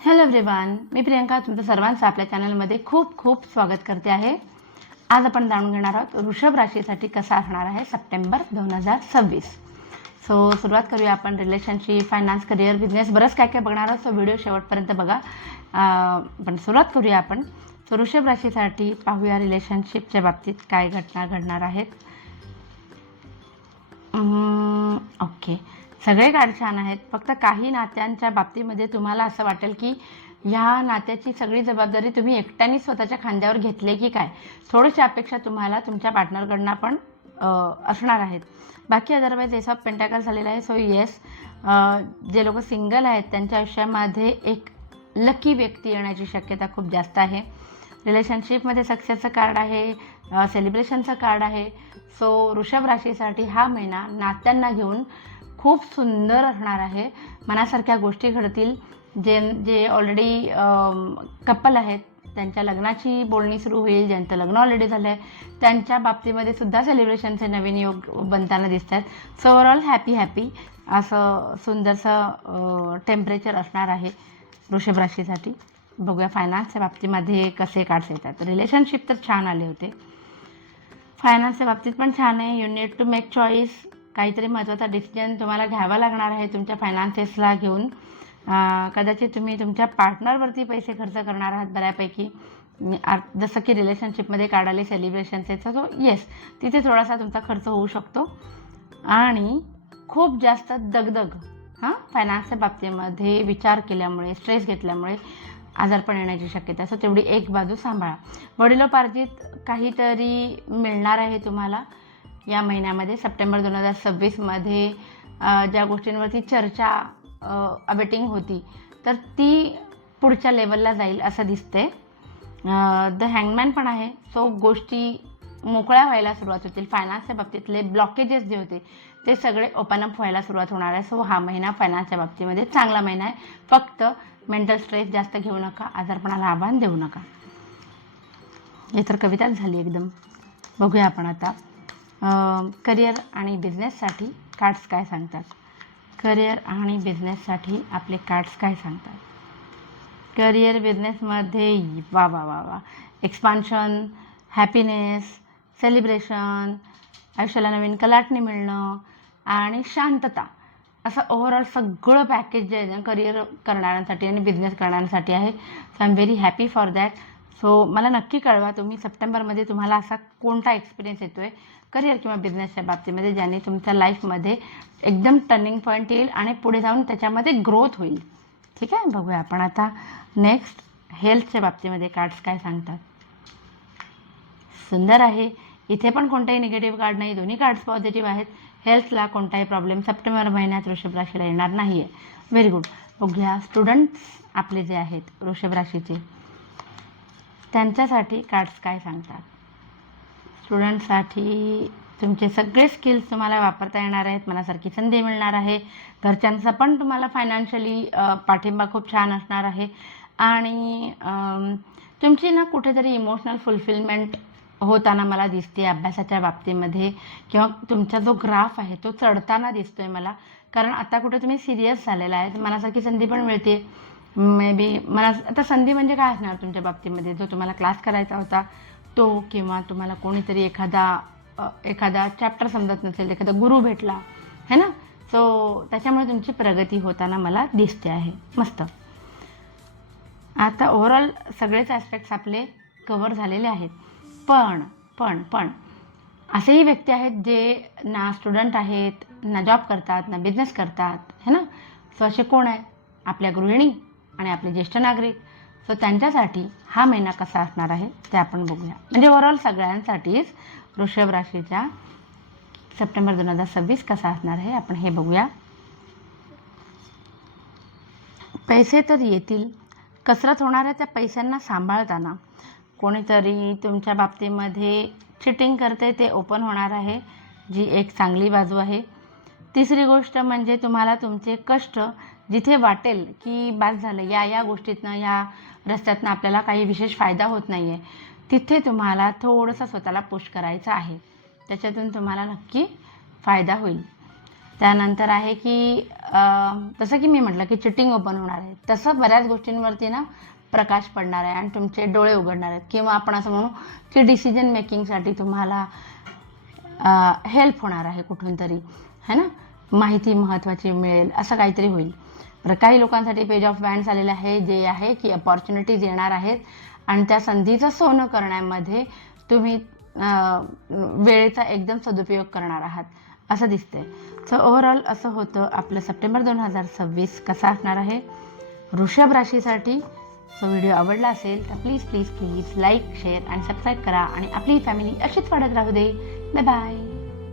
Hello everyone, मी प्रियंका तुमचं सर्वांचं आपल्या चॅनलमध्ये खूप खूप स्वागत करते आहे. आज आपण जाणून घेणार आहोत वृषभ राशीसाठी कसा असणार आहे सप्टेंबर 2026. सो सुरुवात करूया आपण. रिलेशनशिप, फायनान्स, करिअर, बिझनेस बरंच काय काय बघणार आहोत. सो व्हिडिओ शेवटपर्यंत बघा. पण सुरुवात करूया आपण. सो वृषभ राशीसाठी पाहूया रिलेशनशिपच्या बाबतीत काय घटना घडणार आहेत. ओके, सगळे कार्ड छान आहेत. फक्त काही नात्यांच्या बाबतीमध्ये तुम्हाला असं वाटेल की ह्या नात्याची सगळी जबाबदारी तुम्ही एकट्याने स्वतःच्या खांद्यावर घेतली की काय. थोडीशी अपेक्षा तुम्हाला तुमच्या पार्टनरकडनं पण असणार आहेत. बाकी अदरवाईज एस ऑफ पेंटाकल्स आलेला आहे. सो येस, जे लोक सिंगल आहेत त्यांच्या आयुष्यामध्ये एक लकी व्यक्ती येण्याची शक्यता खूप जास्त आहे. रिलेशनशिपमध्ये सक्सेसचं कार्ड आहे, सेलिब्रेशनचं कार्ड आहे. सो वृषभ राशीसाठी हा महिना नात्यांना घेऊन खूप सुंदर असणार आहे. मनासारख्या गोष्टी घडतील. जे ऑलरेडी कपल आहेत त्यांच्या लग्नाची बोलणी सुरू होईल. ज्यांचं लग्न ऑलरेडी झालं आहे त्यांच्या बाबतीमध्ये सुद्धा सेलिब्रेशनचे नवीन योग बनताना दिसत आहेत. सो ओव्हरऑल हॅपी असं सुंदरसं टेम्परेचर असणार आहे वृषभ राशीसाठी. बघूया फायनान्सच्या बाबतीमध्ये कसे कार्ड्स येतात. रिलेशनशिप तर छान आले होते. फायनान्सच्या बाबतीत पण छान आहे. You need to make choice. काहीतरी महत्त्वाचा डिसिजन तुम्हाला घ्यावा लागणार आहे तुमच्या फायनान्सेसला घेऊन. कदाचित तुम्ही तुमच्या पार्टनरवरती पैसे खर्च करणार आहात बऱ्यापैकी. जसं की रिलेशनशिपमध्ये कार्ड आले सेलिब्रेशनचे. सो येस, तिथे थोडासा तुमचा खर्च होऊ शकतो आणि खूप जास्त दगदग फायनान्सच्या बाबतीमध्ये विचार केल्यामुळे, स्ट्रेस घेतल्यामुळे आजारपण येण्याची शक्यता. सो तेवढी एक बाजू सांभाळा. वडिलोपार्जित काहीतरी मिळणार आहे तुम्हाला या महिन्यामध्ये. सप्टेंबर 2026मध्ये ज्या गोष्टींवरती चर्चा अवेटिंग होती तर ती पुढच्या लेवलला जाईल असं दिसते. द हँगमॅन पण आहे. सो गोष्टी मोकळ्या व्हायला सुरुवात होतील. फायनान्सच्या बाबतीतले ब्लॉकेजेस जे होते ते सगळे ओपन अप व्हायला सुरुवात होणार आहे. सो हा महिना फायनान्सच्या बाबतीमध्ये चांगला महिना आहे. फक्त मेंटल स्ट्रेस जास्त घेऊ नका, आजारपणाला आव्हान देऊ नका. हे तर कविताच झाली एकदम. बघूया आपण आता करिअर आणि बिझनेससाठी कार्ड्स काय सांगतात. करिअर आणि बिझनेससाठी आपले कार्ड्स काय सांगतात. करिअर बिझनेसमध्ये वा वा वा वा एक्सपान्शन, हॅपीनेस, सेलिब्रेशन, आयुष्याला नवीन कलाटणी मिळणं आणि शांतता, असं ओव्हरऑल सगळं पॅकेज जे आहे करिअर करणाऱ्यांसाठी आणि बिझनेस करणाऱ्यांसाठी आहे. So I am very happy for that. So मला नक्की कळवा तुम्ही सप्टेंबरमध्ये तुम्हाला असा कोणता एक्सपिरियन्स येतो आहे करिअर किंवा बिझनेसच्या बाबतीमध्ये ज्याने तुमच्या लाईफमध्ये एकदम टर्निंग पॉईंट येईल आणि पुढे जाऊन त्याच्यामध्ये ग्रोथ होईल. ठीक आहे, बघूया आपण आता नेक्स्ट हेल्थच्या बाबतीमध्ये कार्ड्स काय सांगतात. सुंदर आहे. इथे पण कोणताही निगेटिव्ह कार्ड नाही, दोन्ही कार्ड्स पॉझिटिव्ह आहेत. हेल्थला कोणताही प्रॉब्लेम सप्टेंबर महिन्यात वृषभ राशीला येणार नाही आहे. Very good. बघूया स्टुडंट्स आपले जे आहेत वृषभ राशीचे त्यांच्यासाठी कार्ड्स काय सांगतात. स्टुडंटसाठी तुमचे सगळे स्किल्स तुम्हाला वापरता येणार आहेत. मनासारखी संधी मिळणार आहे. घरच्यांचा पण तुम्हाला फायनान्शियली पाठिंबा खूप छान असणार आहे आणि तुमची ना कुठेतरी इमोशनल फुलफिलमेंट होताना मला दिसते अभ्यासाच्या बाबतीमध्ये, किंवा तुमचा जो ग्राफ आहे तो चढताना दिसतोय मला. कारण आता कुठे तुम्ही सिरियस झालेला आहे. मनासारखी संधी पण मिळते. मे बी मला आता संधी म्हणजे काय असणार तुमच्या बाबतीमध्ये, जो तुम्हाला क्लास करायचा होता तो, किंवा तुम्हाला कोणीतरी एखादा चॅप्टर समजत नसेल, एखादा गुरु भेटला है ना. सो त्याच्यामुळे तुमची प्रगती होताना मला दिसते आहे. मस्त. आता ओव्हरऑल सगळेच ॲस्पेक्ट्स आपले कवर झालेले आहेत. पण असेही व्यक्ती आहेत जे ना स्टुडंट आहेत, ना जॉब करतात, ना बिझनेस करतात है ना. सो असे कोण आहेत. आपल्या गृहिणी आणि आपले ज्येष्ठ नागरिक. सो त्यांच्यासाठी हा महिना कसा असणार आहे ते आपण बघूया. म्हणजे ओव्हरऑल सगळ्यांसाठीच वृषभ राशीच्या सप्टेंबर 2026 कसा असणार आहे आपण हे बघूया. पैसे तर येतील. कसरत होणार आहे त्या पैशांना सांभाळताना. कोणीतरी तुमच्या बाबतीमध्ये चिटिंग करते ते ओपन होणार आहे, जी एक चांगली बाजू आहे. तिसरी गोष्ट म्हणजे तुम्हाला तुमचे कष्ट जिथे वाटेल की बाद झालं, या गोष्टीतनं, या रस्त्यातनं आपल्याला काही विशेष फायदा होत नाही आहे, तिथे तुम्हाला थोडंसं स्वतःला पुश करायचं आहे. त्याच्यातून तुम्हाला नक्की फायदा होईल. त्यानंतर आहे की जसं की मी म्हटलं की चिटिंग ओपन होणार आहे, तसं बऱ्याच गोष्टींवरती ना प्रकाश पडणार आहे आणि तुमचे डोळे उघडणार आहेत, किंवा आपण असं म्हणू की डिसिजन मेकिंगसाठी तुम्हाला हेल्प होणार आहे कुठून तरी, है ना, माहिती महत्त्वाची मिळेल, असं काहीतरी होईल. तर काही लोकांसाठी पेज ऑफ वॅन्ड्स आलेलं आहे, जे आहे की अपॉर्च्युनिटीज येणार आहेत आणि त्या संधीचं सोनं करण्यामध्ये तुम्ही वेळेचा एकदम सदुपयोग करणार आहात असं दिसतंय. सो ओव्हरऑल असं होतं आपलं सप्टेंबर 2026 कसा असणार आहे वृषभ राशीसाठी. सो व्हिडिओ आवडला असेल तर please please please like, share आणि सबस्क्राईब करा आणि आपली फॅमिली अशीच वाढत राहू दे. Bye bye.